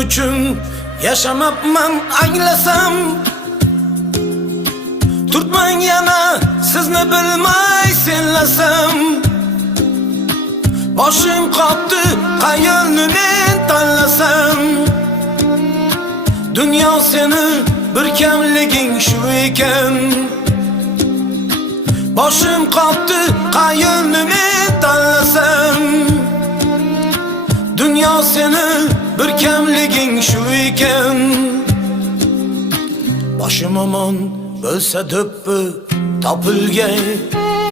uchun yashamabman anglasam, turtman yana sizni bilmay senlasam. Boshim qotdi, qayerni men tanlasam. Dunyo seni bir kamliging shu ekan. Boshim qotdi, qayerni men tanlasam. Dunyo seni bir kamliging shu ekan. Boshim omon bo'lsa do'ppi topilgay,